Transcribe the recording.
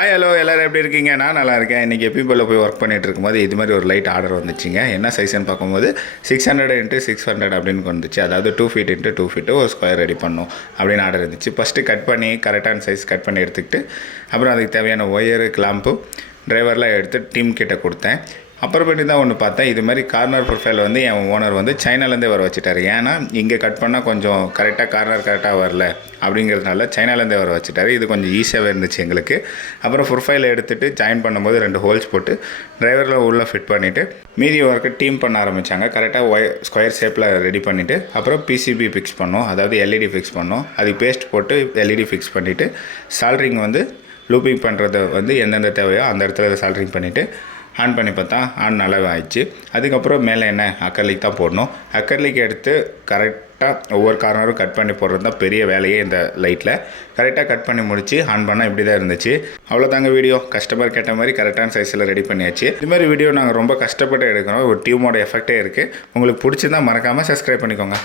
Hi hello எல்லோரும் எப்படி இருக்கீங்க? நான் நல்லா இருக்கேன். இன்றைக்கி எப்பயும் போய் ஒர்க் பண்ணிகிட்டு இருக்கும்போது இது மாதிரி ஒரு லைட் ஆர்டர் வந்துச்சுங்க. என்ன சைஸ்ன்னு பார்க்கும்போது 600 x 600 அப்படின்னு வந்துச்சு. அதாவது 2 feet x 2 feet ஒரு ஸ்கொயர் ரெடி பண்ணும் அப்படின்னு ஆர்டர் இருந்துச்சு. ஃபஸ்ட்டு கட் பண்ணி கரெக்டான சைஸ் கட் பண்ணி எடுத்துக்கிட்டு அப்புறம் அதுக்கு தேவையான ஒயரு கிளாம்பு டிரைவர்லாம் எடுத்து டீம் கிட்ட கொடுத்தேன். அப்புறமேட்டு தான் ஒன்று பார்த்தேன், இது மாதிரி கார்னர் ப்ரொஃபைல் வந்து என் ஓனர் வந்து சைனாலேருந்தே வர வச்சுட்டார். ஏன்னா இங்கே கட் பண்ணால் கொஞ்சம் கரெக்டாக வரல அப்படிங்கிறதுனால சைனாலேருந்தே வர வச்சுட்டார். இது கொஞ்சம் ஈஸியாகவே இருந்துச்சு எங்களுக்கு. அப்புறம் ப்ரொஃபைலை எடுத்துகிட்டு ஜாயின் பண்ணும்போது 2 ஹோல்ஸ் போட்டு டிரைவரில் உள்ளே ஃபிட் பண்ணிவிட்டு மீதி ஒர்க்கு டீம் பண்ண ஆரம்பித்தாங்க. கரெக்டாக ஸ்கொயர் ஷேப்பில் ரெடி பண்ணிவிட்டு அப்புறம் பிசிபி ஃபிக்ஸ் பண்ணோம், அதாவது எல்இடி ஃபிக்ஸ் பண்ணோம். அதுக்கு பேஸ்ட் போட்டு எல்இடி ஃபிக்ஸ் பண்ணிவிட்டு சால்ட்ரிங் வந்து லூப்பிங் பண்ணுறது வந்து எந்தெந்த தேவையோ அந்த இடத்துல சால்ட்ரிங் பண்ணிவிட்டு ஆன் பண்ணி பார்த்தா ஆன் நல்லாவே ஆயிடுச்சு. அதுக்கப்புறம் மேலே என்ன அக்கர்லிக் தான் போடணும். அக்கர்லிக் எடுத்து கரெக்டாக ஒவ்வொரு கார்னரும் கட் பண்ணி போடுறது தான் பெரிய வேலையே இந்த லைட்டில். கரெக்டாக கட் பண்ணி முடிச்சு ஆன் பண்ணால் இப்படி தான் இருந்துச்சு. அவ்வளோதாங்க வீடியோ. கஸ்டமர் கேட்ட மாதிரி கரெக்டான சைஸில் ரெடி பண்ணியாச்சு. இதுமாதிரி வீடியோ நாங்கள் ரொம்ப கஷ்டப்பட்டு எடுக்கிறோம். ஒரு டியூமோட எஃபெக்டே இருக்குது. உங்களுக்கு பிடிச்சிருந்தால் மறக்காமல் சப்ஸ்கிரைப் பண்ணிக்கோங்க.